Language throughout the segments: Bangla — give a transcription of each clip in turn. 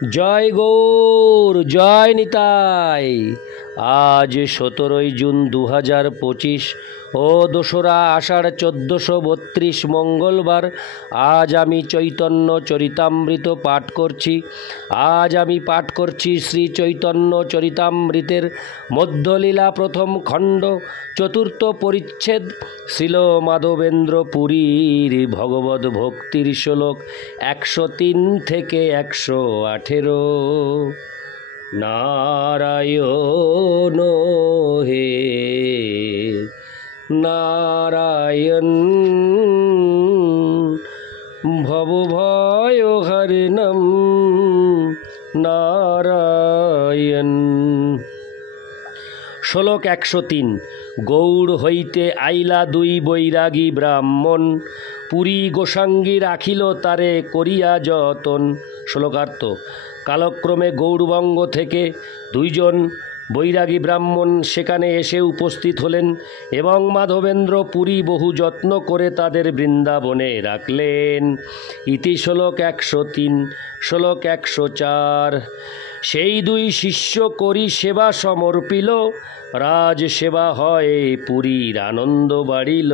জয় গৌর, জয় নিতাই। আজ 17ই জুন 2025 ও 2রা আষাঢ় 1432 মঙ্গলবার। আজ আমি চৈতন্য চরিতামৃত পাঠ করছি। আজ আমি পাঠ করছি শ্রী চৈতন্য চরিতামৃতের মধ্যলীলা প্রথম খণ্ড, চতুর্থ পরিচ্ছেদ, শ্রীল মাধবেন্দ্র পুরীর ভগবদ্ ভক্তির শ্লোক 103 থেকে 118। নারায়ণ হে নারায়ণ, ভবভয়হরিণম নারায়ণ। শ্লোক 103। গৌড় হইতে আইলা দুই বৈরাগী ব্রাহ্মণ, পুরী গোসাঙ্গী রাখিল তারে করিয়া যতন। শ্লোকার্থ। কালক্রমে গৌড়বঙ্গ থেকে দুইজন বৈরাগী ব্রাহ্মণ সেখানে এসে উপস্থিত হলেন এবং মাধবেন্দ্র পুরী বহু যত্ন করে তাদের বৃন্দাবনে রাখলেন। ইতি শ্লোক 103। শ্লোক 104। সেই দুই শিষ্য করি সেবা সমর্পিল, রাজ সেবা হয় পুরীর আনন্দ বাড়িল।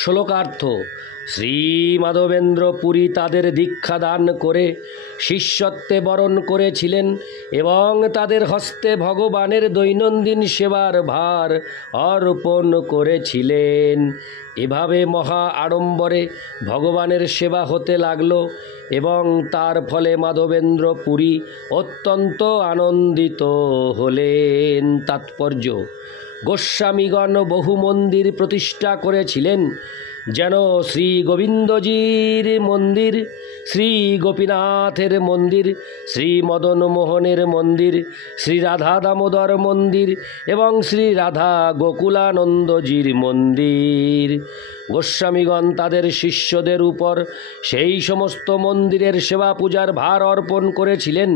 শ্লোকার্থ। শ্রী মাধবেন্দ্র পুরী তাদের দীক্ষা দান করে শিষ্যত্বে বরণ করেছিলেন এবং তাদের হস্তে ভগবানের দৈনন্দিন সেবার ভার অর্পণ করেছিলেন। এভাবে মহা আড়ম্বরে ভগবানের সেবা হতে লাগল এবং তার ফলে মাধবেন্দ্র পুরী অত্যন্ত আনন্দিত হলেন। তাৎপর্য: গোস্বামীগণ বহু মন্দির প্রতিষ্ঠা করেছিলেন, যেন শ্রী গোবিন্দজির মন্দির, শ্রী গোপীনাথের মন্দির, শ্রী মদন মোহনের মন্দির, শ্রী রাধা দামোদর মন্দির এবং শ্রী রাধা গোকুলানন্দজির মন্দির। গোস্বামীগণ তাদের শিষ্যদের উপর সেই সমস্ত মন্দিরের সেবা পূজার ভার অর্পণ করেছিলেন।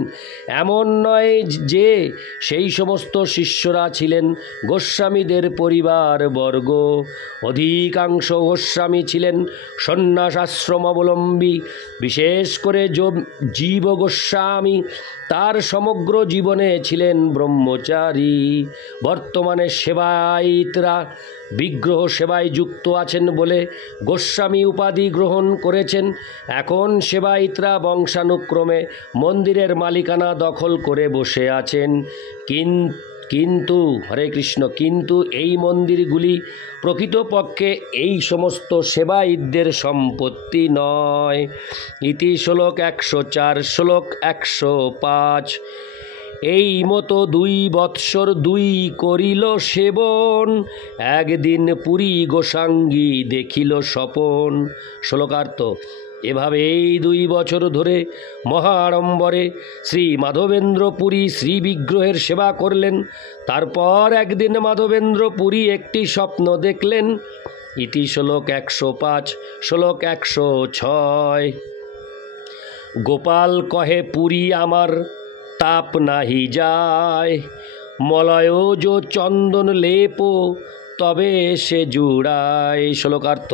এমন নয় যে সেই সমস্ত শিষ্যরা ছিলেন গোস্বামীদের পরিবারবর্গ। অধিকাংশ গোস্বামী ছিলেন সন্ন্যাসাশ্রম অবলম্বী। বিশেষ করে জীব গোস্বামী তার সমগ্র জীবনে ছিলেন ব্রহ্মচারী। বর্তমানে সেবায়িতরা বিগ্রহ সেবায় যুক্ত আছেন বলে গোস্বামী উপাধি গ্রহণ করেছেন। এখন সেবায়িতরা বংশানুক্রমে মন্দিরের মালিকানা দখল করে বসে আছেন। কিন্তু হরে কৃষ্ণ, কিন্তু এই মন্দিরগুলি প্রকৃতপক্ষে এই সমস্ত সেবায়িতদের সম্পত্তি নয়। ইতি শ্লোক 104। শ্লোক 105। এই মতো 2 বৎসর দুই করিল সেবন, একদিন পুরী গোসাঙ্গী দেখিল স্বপন। শ্লোকার্থ। এভাবে এই 2 বছর ধরে মহা আড়ম্বরে শ্রী মাধবেন্দ্র পুরী শ্রী বিগ্রহের সেবা করলেন। তারপর একদিন মাধবেন্দ্র পুরী একটি স্বপ্ন দেখলেন। ইতি শ্লোক 105। শ্লোক 106। গোপাল কহে পুরী আমার তাপ নাহি যায়, মলয়জ চন্দন লেপ তবে সে জুড়ায়। শ্লোকার্থ।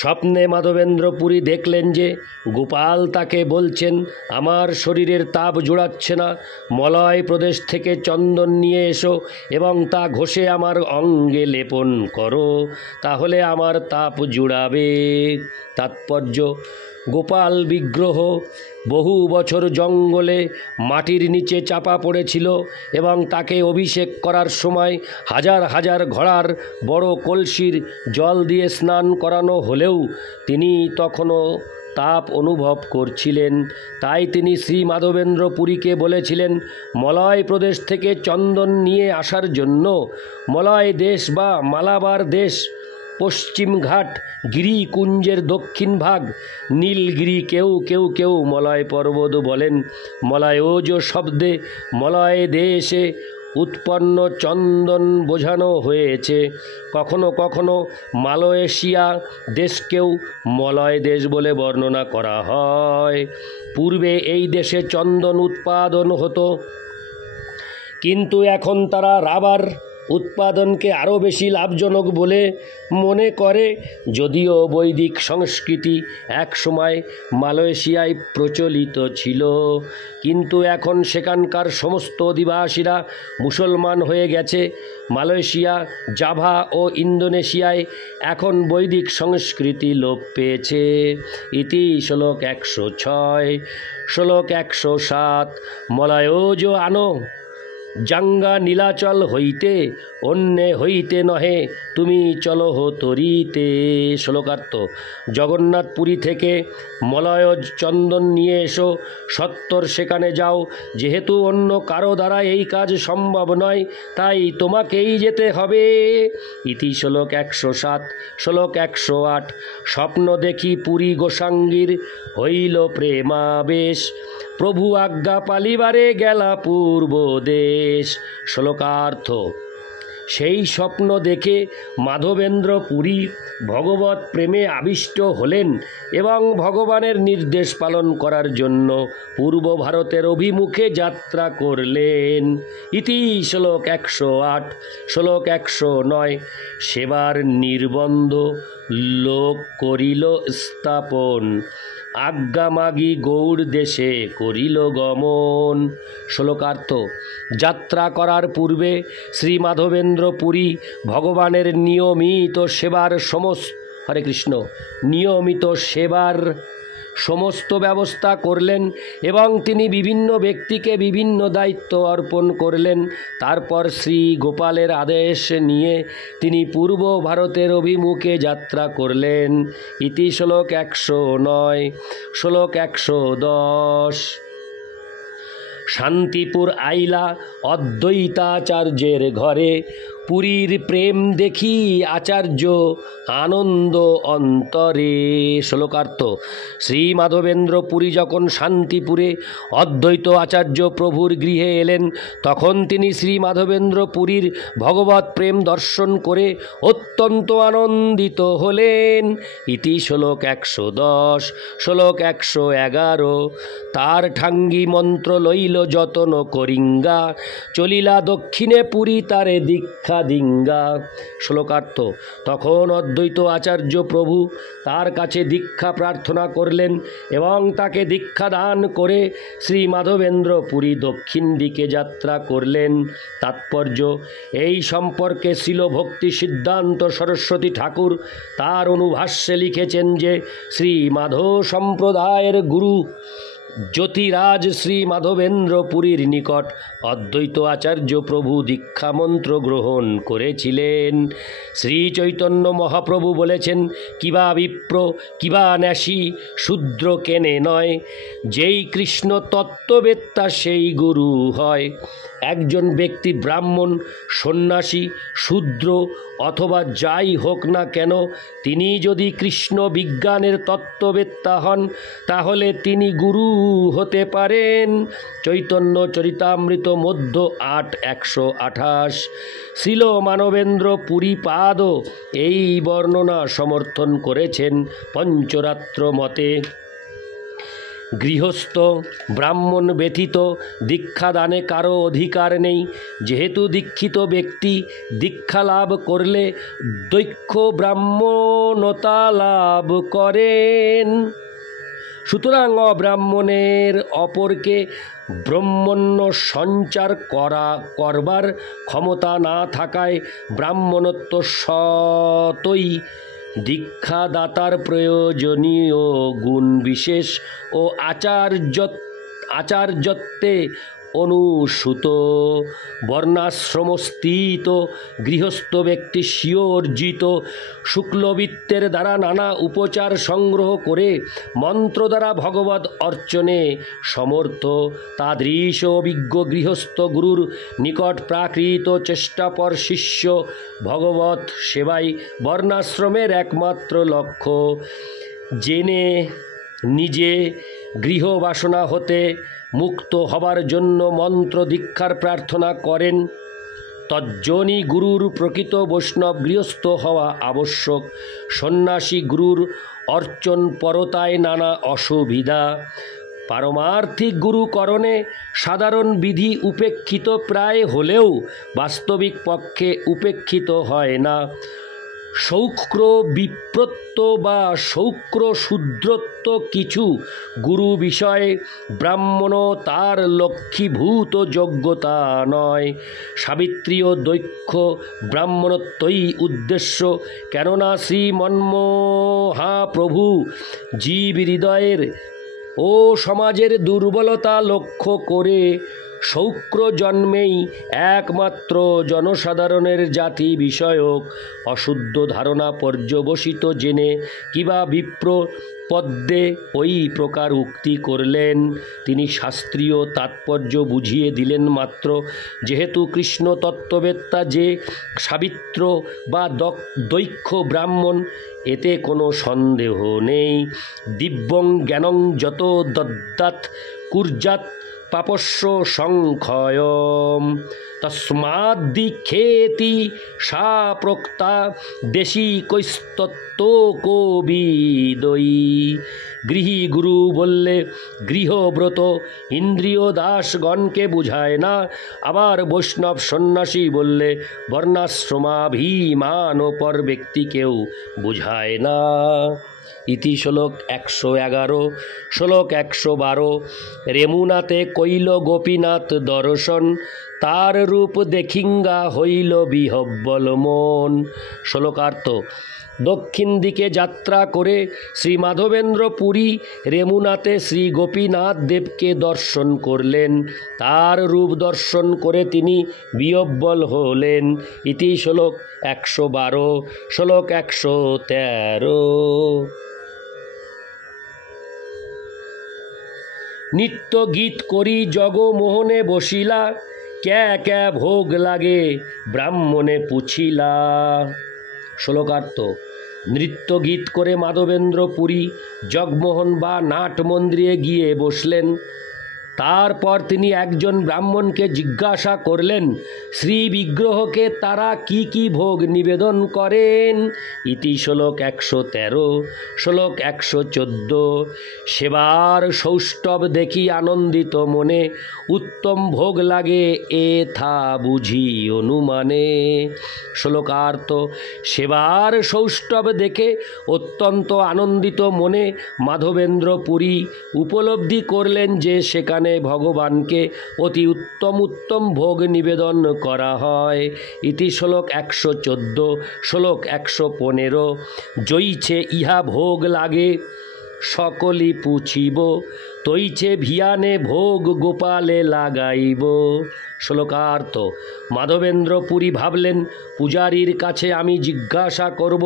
স্বপ্নে মাধবেন্দ্র পুরী দেখলেন যে গোপাল তাকে বলছেন, আমার শরীরের তাপ জুড়াচ্ছে না, মলয় প্রদেশ থেকে চন্দন নিয়ে এসো এবং তা ঘষে আমার অঙ্গে লেপন করো, তাহলে আমার তাপ জুড়াবে। তাৎপর্য: গোপাল বিগ্রহ বহু বছর জঙ্গলে মাটির নিচে চাপা পড়েছিল এবং তাকে অভিষেক করার সময় হাজার হাজার ঘড়ার বড় কলসির জল দিয়ে স্নান করানো হলেও তিনি তখনও তাপ অনুভব করছিলেন। তাই তিনি শ্রী মাধবেন্দ্র পুরীকে বলেছিলেন মলয় প্রদেশ থেকে চন্দন নিয়ে আসার জন্য। মলয় দেশ বা মালাবার দেশ পশ্চিম ঘাট গিরিকুঞ্জের দক্ষিণ ভাগ নীলগিরি, কেউ কেউ কেউ মলয় পর্বত বলেন। মলয়োজ শব্দে মলয় দেশে উৎপন্ন চন্দন বোঝানো হয়েছে। কখনো কখনো মালয়েশিয়া দেশকেও মলয় দেশ বলে বর্ণনা করা হয়। পূর্বে এই দেশে চন্দন উৎপাদন হতো, কিন্তু এখন তারা রাবার উৎপাদনকে আরও বেশি লাভজনক বলে মনে করে। যদিও বৈদিক সংস্কৃতি একসময় মালয়েশিয়ায় প্রচলিত ছিল, কিন্তু এখন সেখানকার সমস্ত অধিবাসীরা মুসলমান হয়ে গেছে। মালয়েশিয়া, জাভা ও ইন্দোনেশিয়ায় এখন বৈদিক সংস্কৃতি লোপ পেয়েছে। ইতি শ্লোক 106। শ্লোক 107। মলয়োজ আনো জাঙ্গা নীলাচল হইতে, অন্যে হইতে নহে তুমি চলহ তরিতে। শ্লোকার্থ: জগন্নাথপুরী থেকে মলয়জ চন্দন নিয়ে এসো, সত্বর সেখানে যাও। যেহেতু অন্য কারো দ্বারা এই কাজ সম্ভব নয়, তাই তোমাকেই যেতে হবে। ইতি শ্লোক 107। শ্লোক 108। স্বপ্ন দেখি পুরী গোসাঙ্গীর, হইল প্রেমাবেশ, প্রভু আজ্ঞা পালিবারে গেলা পূর্ব দেশ। শ্লোকার্থ: সেই স্বপ্ন দেখে মাধবেন্দ্র পুরী ভগবৎ প্রেমে আবিষ্ট হলেন এবং ভগবানের নির্দেশ পালন করার জন্য পূর্ব ভারতের অভিমুখে যাত্রা করলেন। ইতি শ্লোক 108। শ্লোক 109। সেবার নির্বন্ধ লোক করিল স্থাপন, আজ্ঞা মাগি গৌড় দেশে করিল গমন। শ্লোকার্থ: যাত্রা করার পূর্বে শ্রী মাধবেন্দ্র পুরী ভগবানের নিয়মিত সেবার সমস্ত ব্যবস্থা করলেন এবং তিনি বিভিন্ন ব্যক্তিকে বিভিন্ন দায়িত্ব অর্পণ করলেন। তারপর শ্রী গোপালের আদেশ নিয়ে তিনি পূর্ব ভারতের অভিমুখে যাত্রা করলেন। ইতি শ্লোক 109। শ্লোক 110। শান্তিপুর আইলা অদ্বৈতাচার্যের ঘরে, পুরীর প্রেম দেখি আচার্য আনন্দ অন্তরে। শ্লোকার্থ: শ্রী মাধবেন্দ্র পুরী যখন শান্তিপুরে অদ্বৈত আচার্য প্রভুর গৃহে এলেন, তখন তিনি শ্রী মাধবেন্দ্র পুরীর ভগবৎ প্রেম দর্শন করে অত্যন্ত আনন্দিত হলেন। ইতি শ্লোক 110। শ্লোক 111। তার ঠাঙ্গি মন্ত্র লইল যতন করিঙ্গা, চলিলা দক্ষিণে পুরী তারে দীক্ষা দিঙ্গা। শ্লোকার্থ: তখন অদ্বৈত আচার্য প্রভু তার কাছে দীক্ষা প্রার্থনা করলেন এবং তাকে দীক্ষা দান করে শ্রী মাধবেন্দ্র পুরী দক্ষিণ দিকে যাত্রা করলেন। তাৎপর্য: এই সম্পর্কে শিল ভক্তি সিদ্ধান্ত সরস্বতী ঠাকুর তার অনুভাষ্যে লিখেছেন যে শ্রী মাধব সম্প্রদায়ের গুরু জ্যোতিরাজ শ্রী মাধবেন্দ্র পুরীর নিকট অদ্বৈত আচার্য প্রভু দীক্ষামন্ত্র গ্রহণ করেছিলেন। শ্রী চৈতন্য মহাপ্রভু বলেছেন, কিবা বিপ্র কিবা ন্যাসী শূদ্র কেনে নয়, যেই কৃষ্ণ তত্ত্ববেত্তা সেই গুরু হয়। একজন ব্যক্তি ব্রাহ্মণ, সন্ন্যাসী, শূদ্র অথবা যাই হোক না কেন, তিনি যদি কৃষ্ণ বিজ্ঞানের তত্ত্ববেত্তা হন, তাহলে তিনি গুরু হতে পারেন। চৈতন্য চরিতামৃত মধ্য 8:128। শ্রীল মানবেন্দ্র পুরীপাদও এই বর্ণনা সমর্থন করেছেন পঞ্চরাত্র মতে। গৃহস্থ ব্রাহ্মণ ব্যতীত দীক্ষাদানে কারো অধিকার নেই। যেহেতু দীক্ষিত ব্যক্তি দীক্ষা লাভ করলে দৈক্ষ ব্রাহ্মণতা লাভ করেন। সুতরাং অব্রাহ্মণের অপরকে ব্রহ্মণ্য সঞ্চার করবার ক্ষমতা না থাকায় ব্রাহ্মণত্ব স্বতই দীক্ষাদাতার প্রয়োজনীয় গুণ বিশেষ ও আচার্যত্বে অনুসূত। বর্ণাশ্রমস্থিত গৃহস্থ ব্যক্তি স্বীয় অর্জিত শুক্লবৃত্তের দ্বারা নানা উপচার সংগ্রহ করে মন্ত্র দ্বারা ভগবৎ অর্চনে সমর্থ। তাদৃশ অভিজ্ঞ গৃহস্থ গুরুর নিকট প্রাকৃত চেষ্টাপর শিষ্য ভগবৎ সেবাই বর্ণাশ্রমের একমাত্র লক্ষ্য। জেনে নিজে গৃহবাসনা হতে মুক্ত হবার জন্য মন্ত্র দীক্ষার প্রার্থনা করেন। তজ্জনই গুরুর প্রকৃত বৈষ্ণব গৃহস্থ হওয়া আবশ্যক। সন্ন্যাসী গুরুর অর্চন পরতায় নানা অসুবিধা। পারমার্থিক গুরুকরণে সাধারণ বিধি উপেক্ষিত প্রায় হলেও বাস্তবিক পক্ষে উপেক্ষিত হয় না। শৌক্র বিপ্রত্ব বা শৌক্র শূদ্রত্ব কিছু গুরু বিষয়ে ব্রাহ্মণ তার লক্ষ্মীভূত যোগ্যতা নয়। সাবিত্রী ও দৈক্ষ ব্রাহ্মণত্বই উদ্দেশ্য, কেননা শ্রীমন্মহাপ্রভু জীব হৃদয়ের ও সমাজের দুর্বলতা লক্ষ্য করে শৌক্র জন্মেই একমাত্র জনসাধারণের জাতি বিষয়ক অশুদ্ধ ধারণা পর্যবসিত জেনে কিবা বিপ্র পদ্মে ওই প্রকার উক্তি করলেন। তিনি শাস্ত্রীয় তাৎপর্য বুঝিয়ে দিলেন মাত্র। যেহেতু কৃষ্ণ তত্ত্ববেত্তা যে সাবিত্র বা দৈক্ষ ব্রাহ্মণ, এতে কোনো সন্দেহ নেই। দিব্যং জ্ঞানং যত দদ্যাৎ কুর্যাৎ পাপস্য সংক্ষয়ম তস্মাদ্দীক্ষেতি সা প্রোক্তা দেশিকৈস্তত্ত্ব কোবিদয়ী। গৃহী গুরু বললে গৃহব্রত ইন্দ্রিয় দাসগণকে বুঝায় না, আবার বৈষ্ণব সন্ন্যাসী বললে বর্ণাশ্রমাভিমানপর ব্যক্তিকেও বুঝায় না। ইতি শ্লোক 111। শ্লোক 112। রেমুনাতে কইল গোপীনাথ দর্শন, তার রূপ দেখিঙ্গা হইল বিহব্বল মন। শ্লোকার্থ। দক্ষিণ দিকে যাত্রা করে শ্রী মাধবেন্দ্র পুরী রেমুনাতে শ্রী গোপীনাথ দেবকে দর্শন করলেন। তার রূপ দর্শন করে তিনি বিহ্বল হলেন। ইতি শ্লোক 112। শ্লোক 113। নিত্য গীত করি জগমোহনে বসিলা, ক্যা ক্যা ভোগ লাগে ব্রাহ্মণে পুছিলা। শ্লোকার্থ। নৃত্য গীত করে মাধবেন্দ্র পুরী জগমোহন বা নাট মন্দিরে গিয়ে বসলেন। তারপর তিনি একজন ব্রাহ্মণকে জিজ্ঞাসা করলেন শ্রী বিগ্রহকে তারা কি কি ভোগ নিবেদন করেন। ইতি শ্লোক 113। শ্লোক 114। সেবার সৌষ্ঠব দেখি আনন্দিত মনে, উত্তম ভোগ লাগে এ থা বুঝি অনুমানে। শ্লোকার্থ। সেবার সৌষ্ঠব দেখে অত্যন্ত আনন্দিত মনে মাধবেন্দ্র পুরী উপলব্ধি করলেন যে সেখানে ভগবানকে অতি উত্তম উত্তম ভোগ নিবেদন করা হয়। ইতি শ্লোক 114। শ্লোক 115। জইছে ইহা ভোগ লাগে সকলি পুছিব, তৈছে ভিয়ানে ভোগ গোপালে লাগাইব। শ্লোকার্থ। মাধবেন্দ্র পুরী ভাবলেন পূজারীর কাছে আমি জিজ্ঞাসা করব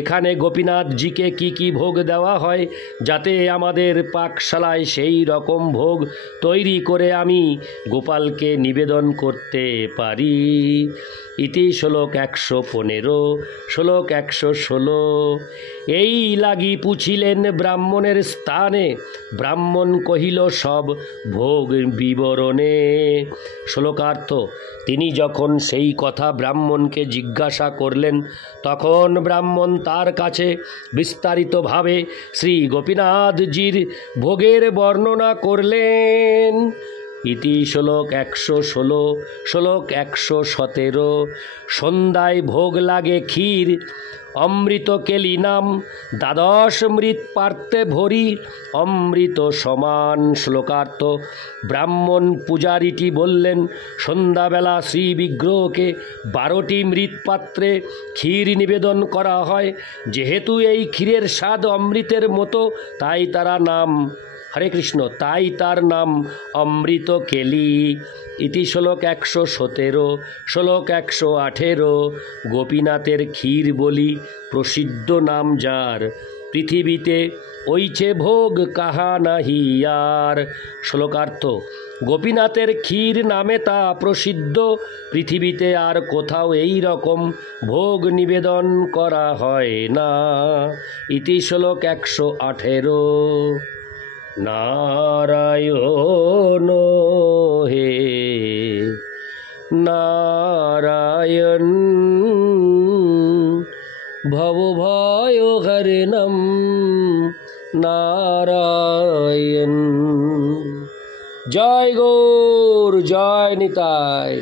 এখানে গোপীনাথজিকে কি কি ভোগ দেওয়া হয়, যাতে আমাদের পাকশালায় সেই রকম ভোগ তৈরি করে আমি গোপালকে নিবেদন করতে পারি। ইতি শ্লোক 115। শ্লোক 116। এই লাগি পুছিলেন ব্রাহ্মণের স্থানে, ব্রাহ্মণ কহিল সব ভোগ বিবরণে। শ্লোকার্থ। তিনি যখন সেই কথা ব্রাহ্মণকে জিজ্ঞাসা করলেন তখন ব্রাহ্মণ তার কাছে বিস্তারিতভাবে শ্রী গোপীনাথজির ভোগের বর্ণনা করলেন। ইতি শ্লোক 116। শ্লোক 117। সন্ধ্যায় ভোগ লাগে ক্ষীর, অমৃত কেলি নাম, দ্বাদশ মৃৎ পার্থে ভরি অমৃত সমান। শ্লোকার্থ। ব্রাহ্মণ পূজারীটি বললেন সন্ধ্যাবেলা শ্রী বিগ্রহকে 12টি মৃৎ পাত্রে ক্ষীর নিবেদন করা হয়। যেহেতু এই ক্ষীরের স্বাদ অমৃতের মতো তাই তারা নাম হরে কৃষ্ণ তাই তার নাম অমৃত কেলি। ইতি শ্লোক 117। শ্লোক 118। গোপীনাথের ক্ষীর বলি প্রসিদ্ধ নাম যার, পৃথিবীতে ওইছে ভোগ কাহা নাহি আর। শ্লোকার্থ। গোপীনাথের ক্ষীর নামে তা প্রসিদ্ধ, পৃথিবীতে আর কোথাও এই রকম ভোগ নিবেদন করা হয় না। ইতি শ্লোক 118। নারায়ণ হে নারায়ণ ভবভয় হরিণম নারায়ণ। জয় গৌর জয় নিতাই।